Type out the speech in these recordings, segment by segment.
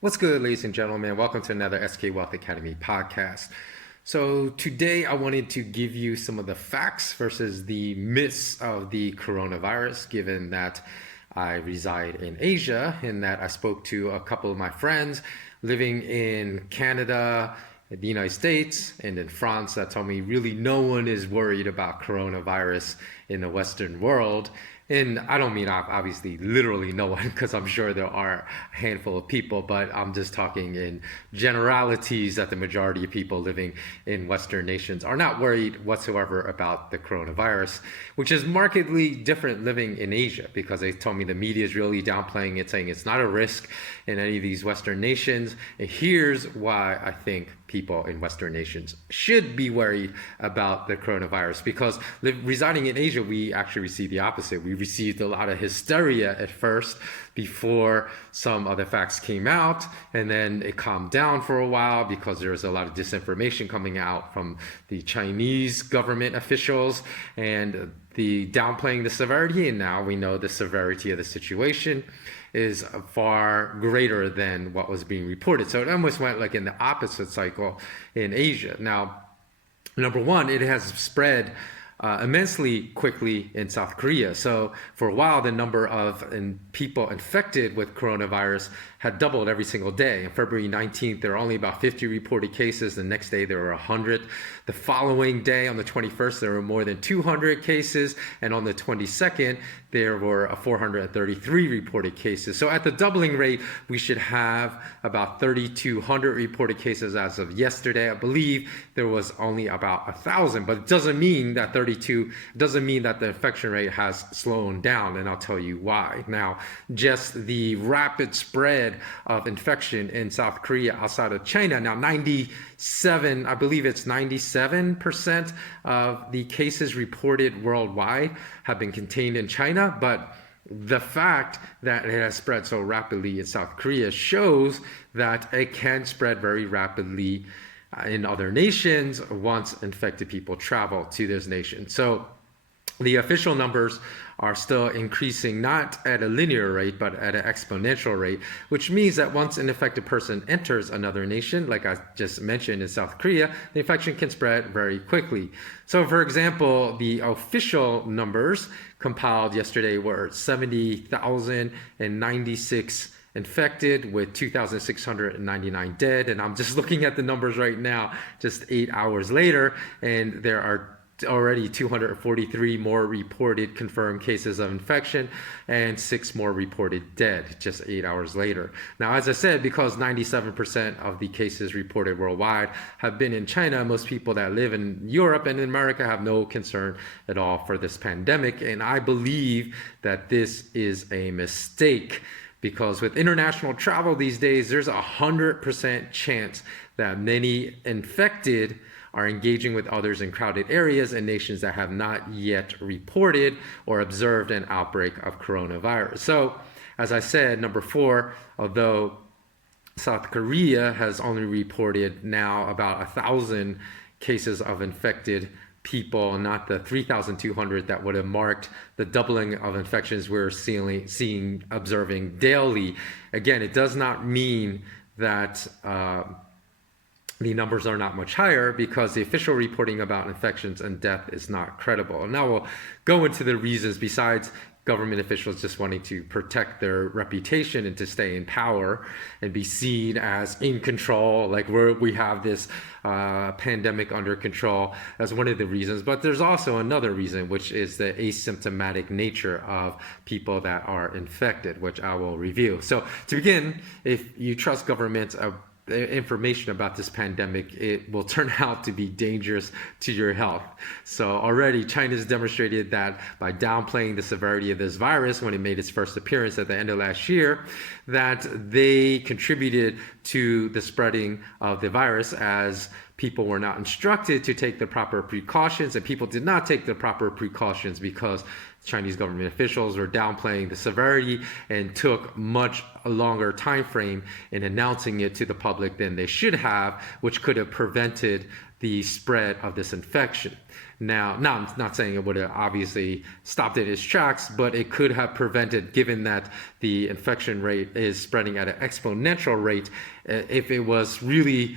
What's good, ladies and gentlemen? Welcome to another SK Wealth Academy podcast. So today I wanted to give you some of the facts versus the myths of the coronavirus, given that I reside in Asia and that I spoke to a couple of my friends living in Canada, the United States, and in France that told me really no one is worried about coronavirus in the Western world. And I don't mean obviously literally no one, because I'm sure there are a handful of people, but I'm just talking in generalities that the majority of people living in Western nations are not worried whatsoever about the coronavirus, which is markedly different living in Asia, because they told me the media is really downplaying it, saying it's not a risk in any of these Western nations. And here's why I think people in Western nations should be worried about the coronavirus, because residing in Asia, we actually received the opposite. We received a lot of hysteria at first before some other facts came out, and then it calmed down for a while because there was a lot of disinformation coming out from the Chinese government officials and the downplaying the severity, and now we know the severity of the situation is far greater than what was being reported. So it almost went like in the opposite cycle in Asia. Now, number one, it has spread immensely quickly in South Korea. So for a while, the number of people infected with coronavirus had doubled every single day. On February 19th, there were only about 50 reported cases. The next day, there were 100. The following day, on the 21st, there were more than 200 cases. And on the 22nd, there were 433 reported cases. So at the doubling rate, we should have about 3,200 reported cases as of yesterday. I believe there was only about 1,000, but it doesn't mean that doesn't mean that the infection rate has slowed down, and I'll tell you why. Now, just the rapid spread of infection in South Korea outside of China. Now, I believe it's 97% of the cases reported worldwide have been contained in China, but the fact that it has spread so rapidly in South Korea shows that it can spread very rapidly in other nations once infected people travel to those nations. So the official numbers are still increasing, not at a linear rate, but at an exponential rate, which means that once an infected person enters another nation, like I just mentioned in South Korea, the infection can spread very quickly. So for example, the official numbers compiled yesterday were 70,096 infected with 2,699 dead. And I'm just looking at the numbers right now, just 8 hours later, and there are already 243 more reported confirmed cases of infection and 6 more reported dead just 8 hours later. Now, as I said, because 97% of the cases reported worldwide have been in China, most people that live in Europe and in America have no concern at all for this pandemic. And I believe that this is a mistake, because with international travel these days, there's 100% chance that many infected are engaging with others in crowded areas in nations that have not yet reported or observed an outbreak of coronavirus. So, as I said, number 4, although South Korea has only reported now about 1,000 cases of infected people, not the 3,200 that would have marked the doubling of infections we're observing daily. Again, it does not mean that the numbers are not much higher, because the official reporting about infections and death is not credible. And now we'll go into the reasons, besides government officials just wanting to protect their reputation and to stay in power and be seen as in control, like we have this pandemic under control. That's one of the reasons. But there's also another reason, which is the asymptomatic nature of people that are infected, which I will review. So to begin, if you trust governments information about this pandemic, it will turn out to be dangerous to your health. So already China's demonstrated that by downplaying the severity of this virus when it made its first appearance at the end of last year, that they contributed to the spreading of the virus, as people were not instructed to take the proper precautions, and people did not take the proper precautions because Chinese government officials were downplaying the severity and took much longer time frame in announcing it to the public than they should have, which could have prevented the spread of this infection. Now, I'm not saying it would have obviously stopped it in its tracks, but it could have prevented, given that the infection rate is spreading at an exponential rate, if it was really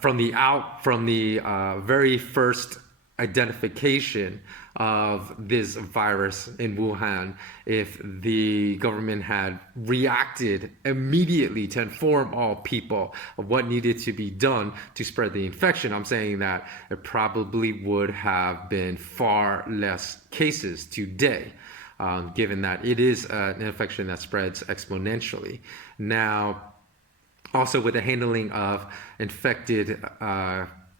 from the very first identification of this virus in Wuhan, if the government had reacted immediately to inform all people of what needed to be done to spread the infection, I'm saying that it probably would have been far less cases today, given that it is an infection that spreads exponentially. Now, also with the handling of infected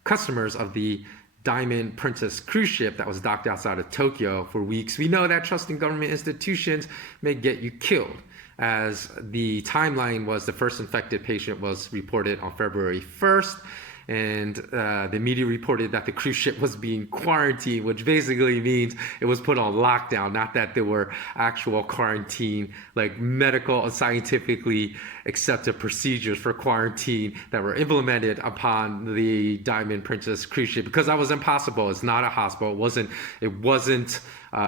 customers of the Diamond Princess cruise ship that was docked outside of Tokyo for weeks, we know that trusting government institutions may get you killed. As the timeline was, the first infected patient was reported on February 1st, and the media reported that the cruise ship was being quarantined, which basically means it was put on lockdown, not that there were actual quarantine, like medical and scientifically accepted procedures for quarantine that were implemented upon the Diamond Princess cruise ship, because that was impossible. It's not a hospital. It wasn't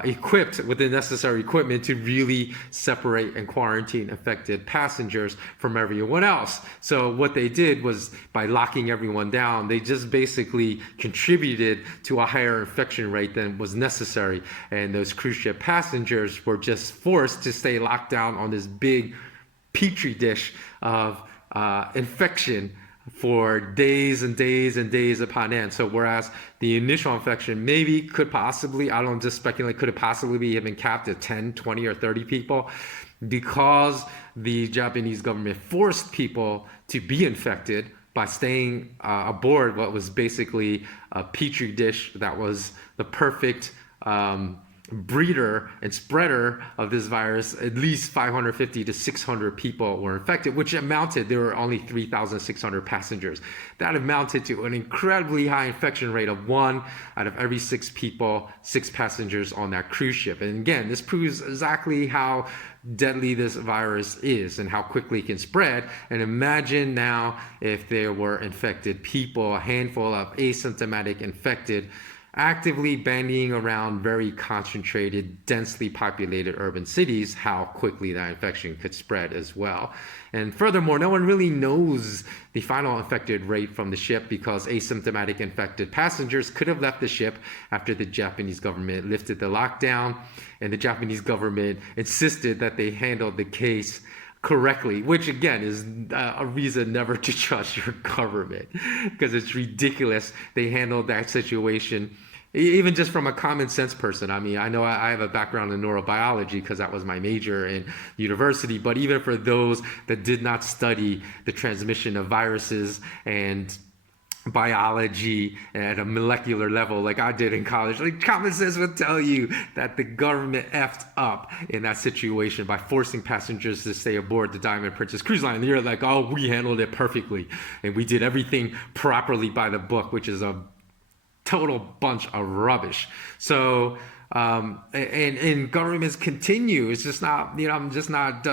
equipped with the necessary equipment to really separate and quarantine infected passengers from everyone else. So what they did was, by locking everyone down, they just basically contributed to a higher infection rate than was necessary. And those cruise ship passengers were just forced to stay locked down on this big petri dish of infection for days and days and days upon end. So whereas the initial infection maybe could possibly, I don't just speculate, could have possibly been capped at 10, 20, or 30 people, because the Japanese government forced people to be infected by staying aboard what was basically a petri dish that was the perfect breeder and spreader of this virus. At least 550 to 600 people were infected, which amounted, there were only 3,600 passengers. That amounted to an incredibly high infection rate of 1 out of every 6 people, 6 passengers on that cruise ship. And again, this proves exactly how deadly this virus is and how quickly it can spread. And imagine now if there were infected people, a handful of asymptomatic infected, actively bandying around very concentrated, densely populated urban cities, how quickly that infection could spread as well. And furthermore, no one really knows the final infected rate from the ship, because asymptomatic infected passengers could have left the ship after the Japanese government lifted the lockdown, and the Japanese government insisted that they handled the case correctly, which again is a reason never to trust your government, because it's ridiculous. They handled that situation, even just from a common sense person. I mean, I know I have a background in neurobiology because that was my major in university, but even for those that did not study the transmission of viruses and biology at a molecular level like I did in college, like, common sense would tell you that the government effed up in that situation by forcing passengers to stay aboard the Diamond Princess cruise line. And you're like, oh, we handled it perfectly and we did everything properly by the book, which is a total bunch of rubbish. So and governments continue. It's just not, I'm just not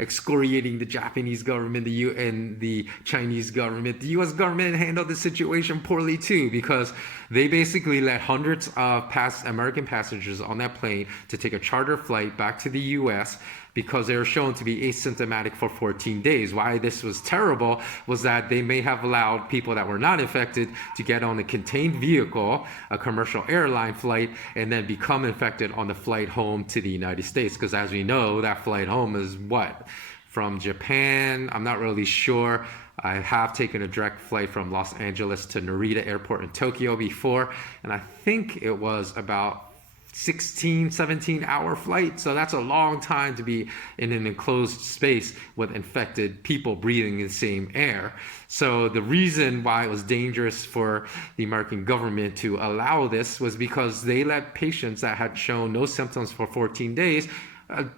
excoriating the Japanese government, and the Chinese government. The U.S. government handled the situation poorly too, because they basically let hundreds of American passengers on that plane to take a charter flight back to the U.S. because they were shown to be asymptomatic for 14 days. Why this was terrible was that they may have allowed people that were not infected to get on a contained vehicle, a commercial airline flight, and then become infected on the flight home to the United States. Because as we know, that flight home is what? From Japan? I'm not really sure. I have taken a direct flight from Los Angeles to Narita Airport in Tokyo before, and I think it was about 17-hour flight. So that's a long time to be in an enclosed space with infected people breathing the same air. So the reason why it was dangerous for the American government to allow this was because they let patients that had shown no symptoms for 14 days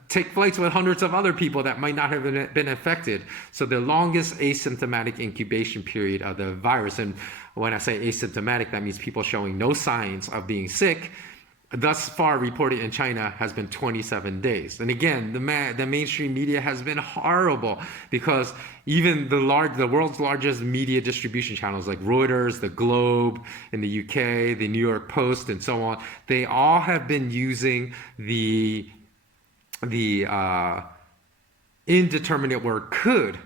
take flights with hundreds of other people that might not have been infected. So the longest asymptomatic incubation period of the virus, and when I say asymptomatic, that means people showing no signs of being sick, thus far reported in China has been 27 days. And again, the mainstream media has been horrible, because even the world's largest media distribution channels like Reuters, the Globe in the UK, the New York Post, and so on, they all have been using the indeterminate word could,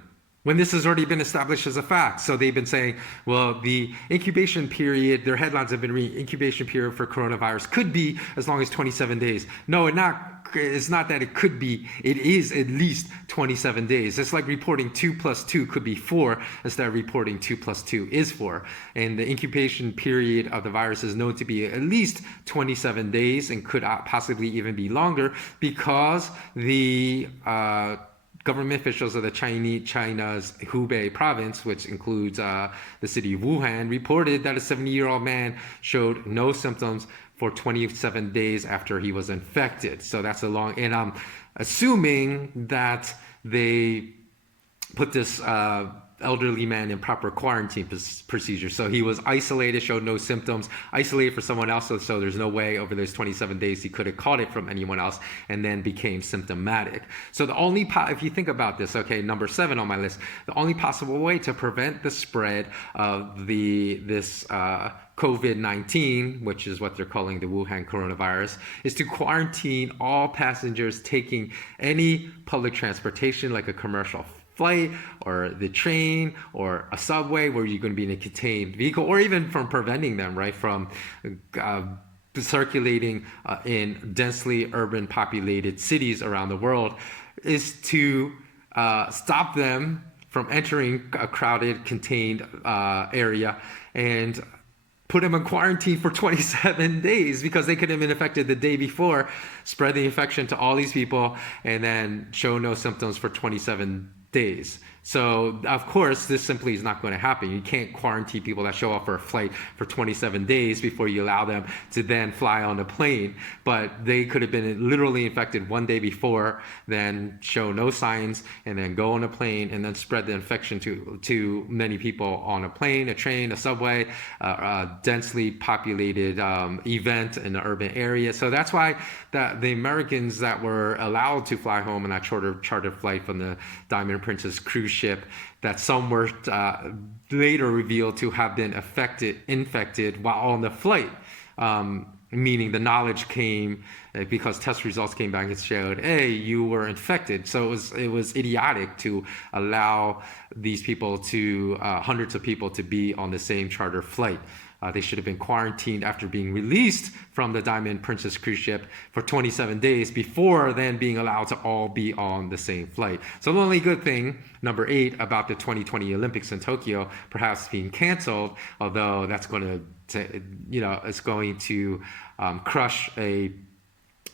when this has already been established as a fact. So they've been saying, well, the incubation period, their headlines have been reading, incubation period for coronavirus could be as long as 27 days. No, it's not that it could be, it is at least 27 days. It's like reporting 2 plus 2 could be 4 instead of reporting 2 plus 2 is 4. And the incubation period of the virus is known to be at least 27 days and could possibly even be longer, because the government officials of the China's Hubei province, which includes the city of Wuhan, reported that a 70-year-old man showed no symptoms for 27 days after he was infected. So that's a long, and I'm assuming that they put this elderly man in proper quarantine procedure. So he was isolated, showed no symptoms, isolated for someone else, so there's no way over those 27 days he could have caught it from anyone else, and then became symptomatic. So the only, if you think about this, okay, number 7 on my list, the only possible way to prevent the spread of this COVID-19, which is what they're calling the Wuhan coronavirus, is to quarantine all passengers taking any public transportation, like a commercial flight or the train or a subway, where you're going to be in a contained vehicle, or even from preventing them, right, from circulating in densely urban populated cities around the world, is to stop them from entering a crowded, contained area and put them in quarantine for 27 days, because they could have been infected the day before, spread the infection to all these people, and then show no symptoms for 27 days. So of course, this simply is not going to happen. You can't quarantine people that show up for a flight for 27 days before you allow them to then fly on the plane. But they could have been literally infected one day before, then show no signs, and then go on a plane and then spread the infection to many people on a plane, a train, a subway, a densely populated event in the urban area. So that's why the Americans that were allowed to fly home on that charter flight from the Diamond Princess cruise ship, that some were later revealed to have been infected while on the flight, meaning the knowledge came because test results came back and showed, hey, you were infected. So it was idiotic to allow these people hundreds of people to be on the same charter flight. They should have been quarantined after being released from the Diamond Princess cruise ship for 27 days before then being allowed to all be on the same flight. So the only good thing, number 8, about the 2020 Olympics in Tokyo perhaps being canceled, although that's going to, it's going to crush a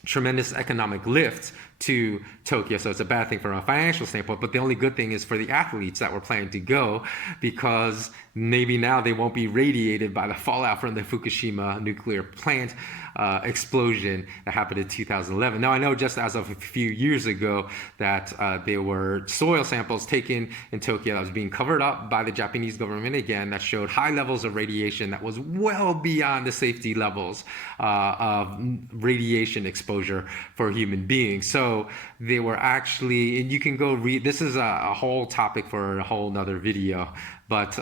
tremendous economic lift to Tokyo. So it's a bad thing from a financial standpoint, but the only good thing is for the athletes that were planning to go, because maybe now they won't be radiated by the fallout from the Fukushima nuclear plant explosion that happened in 2011. Now, I know just as of a few years ago that there were soil samples taken in Tokyo that was being covered up by the Japanese government again, that showed high levels of radiation that was well beyond the safety levels of radiation exposure for human beings. So they were actually, and you can go read, this is a whole topic for a whole nother video, but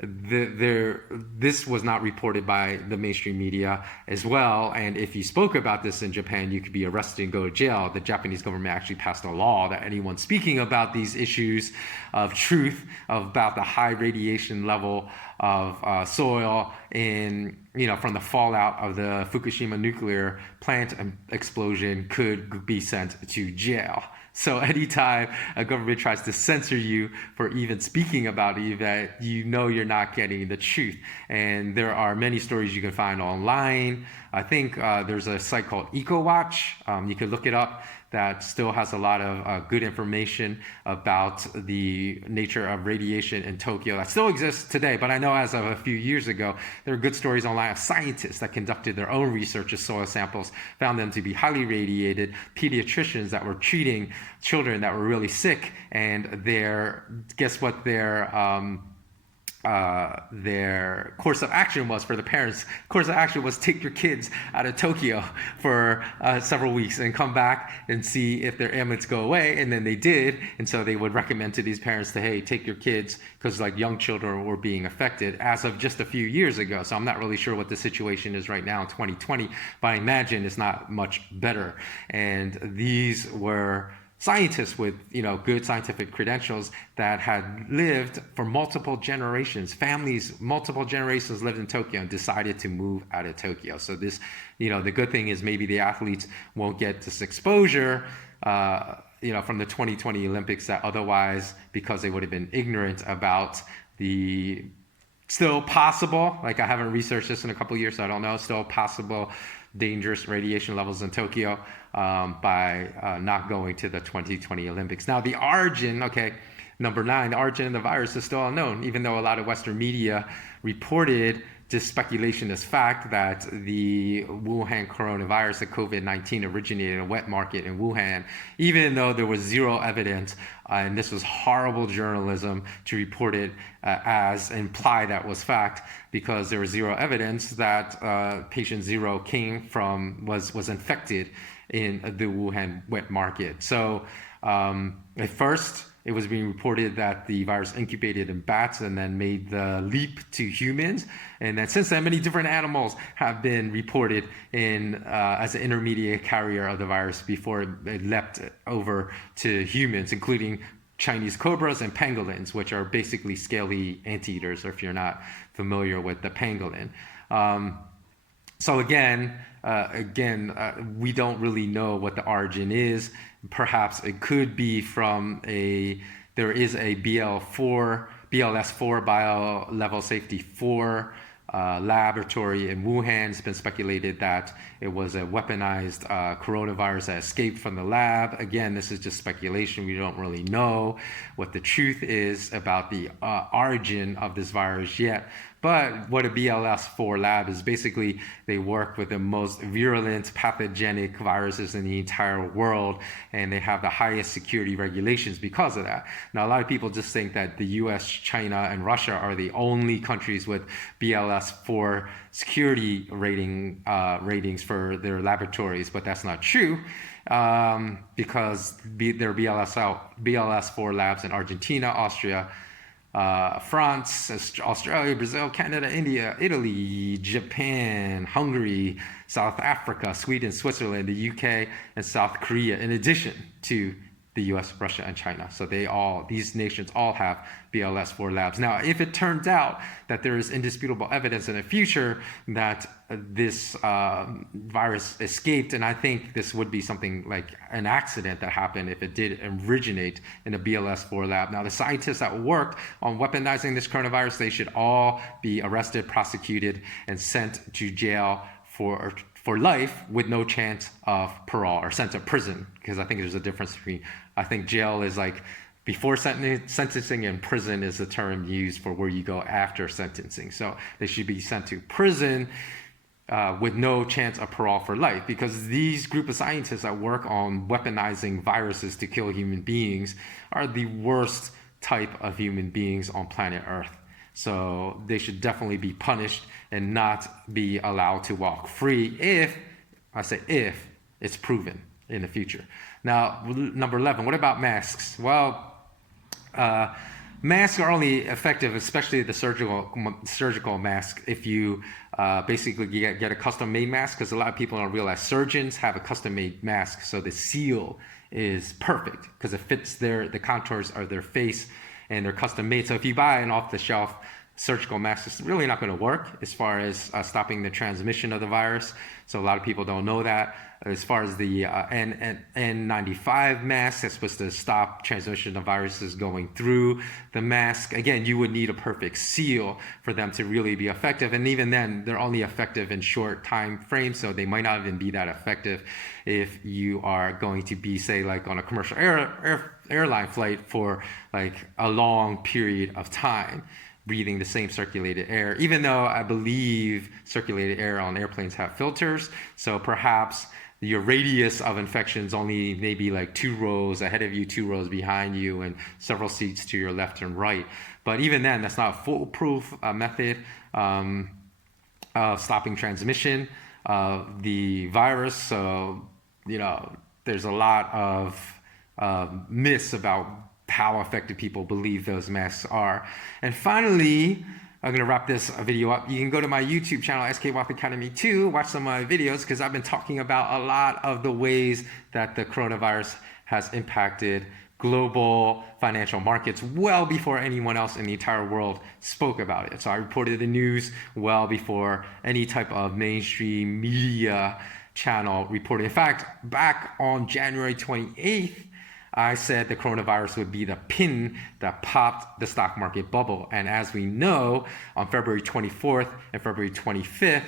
this was not reported by the mainstream media as well. And if you spoke about this in Japan, you could be arrested and go to jail. The Japanese government actually passed a law that anyone speaking about these issues of truth about the high radiation level of soil from the fallout of the Fukushima nuclear plant explosion could be sent to jail. So anytime a government tries to censor you for even speaking about it, that you're not getting the truth. And there are many stories you can find online. I think there's a site called EcoWatch. You can look it up. that still has a lot of good information about the nature of radiation in Tokyo that still exists today. But I know as of a few years ago, there are good stories online of scientists that conducted their own research of soil samples, found them to be highly radiated, pediatricians that were treating children that were really sick, and guess what their course of action was for the parents. Course of action was take your kids out of Tokyo for several weeks and come back and see if their ailments go away. And then they did. And so they would recommend to these parents to, hey, take your kids, because like young children were being affected as of just a few years ago. So I'm not really sure what the situation is right now in 2020, but I imagine it's not much better. And these were scientists with good scientific credentials that had lived for multiple generations. Families, multiple generations lived in Tokyo and decided to move out of Tokyo. So this, the good thing is maybe the athletes won't get this exposure from the 2020 Olympics that otherwise, because they would have been ignorant about the still possible, like I haven't researched this in a couple of years, so I don't know, still possible dangerous radiation levels in Tokyo by not going to the 2020 Olympics. Now the origin, number 9, the origin of the virus is still unknown, even though a lot of Western media reported just speculation as fact that the Wuhan coronavirus, the COVID-19, originated in a wet market in Wuhan, even though there was zero evidence, and this was horrible journalism to report it as imply that was fact, because there was zero evidence that patient 0 was infected in the Wuhan wet market. So at first, it was being reported that the virus incubated in bats and then made the leap to humans. And then since then, many different animals have been reported as an intermediate carrier of the virus before it leapt over to humans, including Chinese cobras and pangolins, which are basically scaly anteaters, or if you're not familiar with the pangolin. So again, we don't really know what the origin is. Perhaps it could be from there is a BLS4 Bio-Level Safety 4 laboratory in Wuhan. It's been speculated that it was a weaponized coronavirus that escaped from the lab. Again, this is just speculation. We don't really know what the truth is about the origin of this virus yet. But what a BLS4 lab is, basically they work with the most virulent pathogenic viruses in the entire world, and they have the highest security regulations because of that. Now, a lot of people just think that the US, China, and Russia are the only countries with BLS4 security ratings for their laboratories, but that's not true. Because there are BLS4 labs in Argentina, Austria, France, Australia, Brazil, Canada, India, Italy, Japan, Hungary, South Africa, Sweden, Switzerland, the UK, and South Korea, in addition to the US, Russia, and China. So these nations all have BLS4 labs. Now, if it turns out that there is indisputable evidence in the future that this virus escaped, and I think this would be something like an accident that happened if it did originate in a BLS4 lab. Now, the scientists that worked on weaponizing this coronavirus, they should all be arrested, prosecuted, and sent to jail for life with no chance of parole, or sent to prison, because I think there's a difference between, I think jail is like before sentencing, and prison is the term used for where you go after sentencing. So they should be sent to prison with no chance of parole for life, because these group of scientists that work on weaponizing viruses to kill human beings are the worst type of human beings on planet Earth. So they should definitely be punished and not be allowed to walk free if it's proven in the future. Now, number 11, what about masks? Well, masks are only effective, especially the surgical mask, if you basically get a custom-made mask, because a lot of people don't realize surgeons have a custom-made mask, so the seal is perfect because it fits the contours of their face, and they're custom made. So if you buy an off-the-shelf surgical mask is really not going to work as far as stopping the transmission of the virus. So a lot of people don't know that. As far as the N95 mask, that's supposed to stop transmission of viruses going through the mask. Again, you would need a perfect seal for them to really be effective. And even then, they're only effective in short time frames, so they might not even be that effective if you are going to be, say, like on a commercial airline flight for like a long period of time, breathing the same circulated air, even though I believe circulated air on airplanes have filters. So perhaps your radius of infections only maybe like 2 rows ahead of you, 2 rows behind you, and several seats to your left and right. But even then, that's not a foolproof method of stopping transmission of the virus. So, there's a lot of myths about how effective people believe those masks are. And finally, I'm going to wrap this video up. You can go to my YouTube channel, SK Wealth Academy 2, watch some of my videos, because I've been talking about a lot of the ways that the coronavirus has impacted global financial markets well before anyone else in the entire world spoke about it. So I reported the news well before any type of mainstream media channel reported. In fact, back on January 28th, I said the coronavirus would be the pin that popped the stock market bubble. And as we know, on February 24th and February 25th,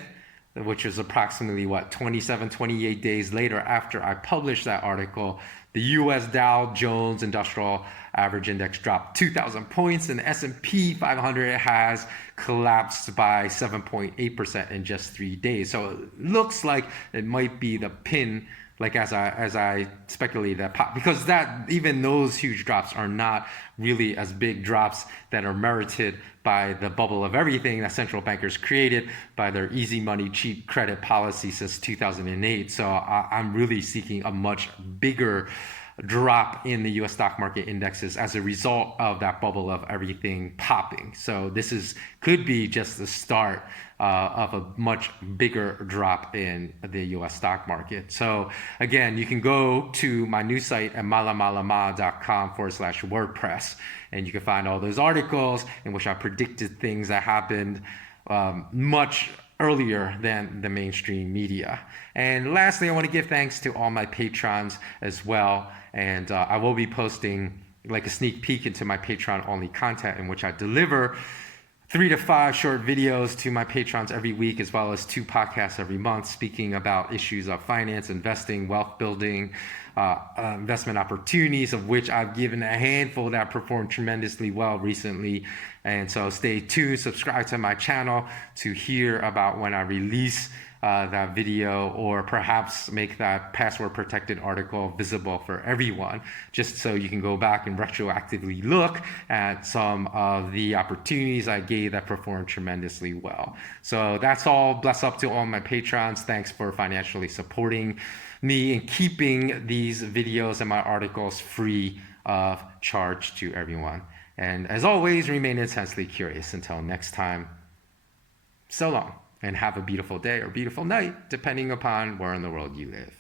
which was approximately 27, 28 days later after I published that article, the US Dow Jones Industrial Average Index dropped 2,000 points, and the S&P 500 has collapsed by 7.8% in just 3 days. So it looks like it might be the pin, like as I speculated, that pop, because that even those huge drops are not really as big drops that are merited by the bubble of everything that central bankers created by their easy money, cheap credit policy since 2008. So I'm really seeking a much bigger drop in the US stock market indexes as a result of that bubble of everything popping. So this could be just the start of a much bigger drop in the US stock market. So again, you can go to my new site at malamalama.com/WordPress, and you can find all those articles in which I predicted things that happened much earlier than the mainstream media. And lastly, I want to give thanks to all my patrons as well. And I will be posting like a sneak peek into my Patreon only content, in which I deliver 3 to 5 short videos to my patrons every week, as well as 2 podcasts every month, speaking about issues of finance, investing, wealth building, investment opportunities, of which I've given a handful that performed tremendously well recently. And so stay tuned, subscribe to my channel to hear about when I release that video, or perhaps make that password protected article visible for everyone, just so you can go back and retroactively look at some of the opportunities I gave that performed tremendously well. So that's all. Bless up to all my patrons. Thanks for financially supporting me and keeping these videos and my articles free of charge to everyone. And as always, remain intensely curious. Until next time, so long. And have a beautiful day or beautiful night, depending upon where in the world you live.